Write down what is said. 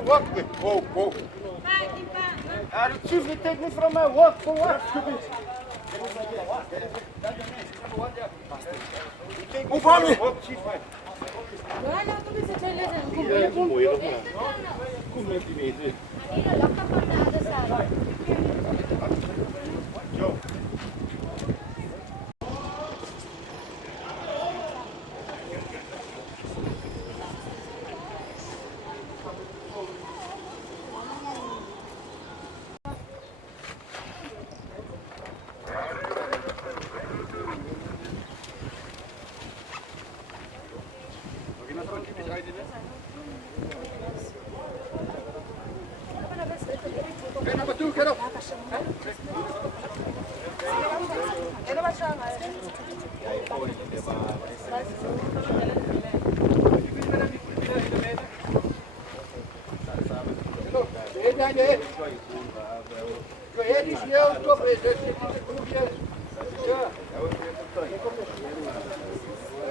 my walk with. Whoa, whoa. The chief will take me from my walk for what? Move on me. Okay, number 2, get up. Je head is heel, top is het. Ja.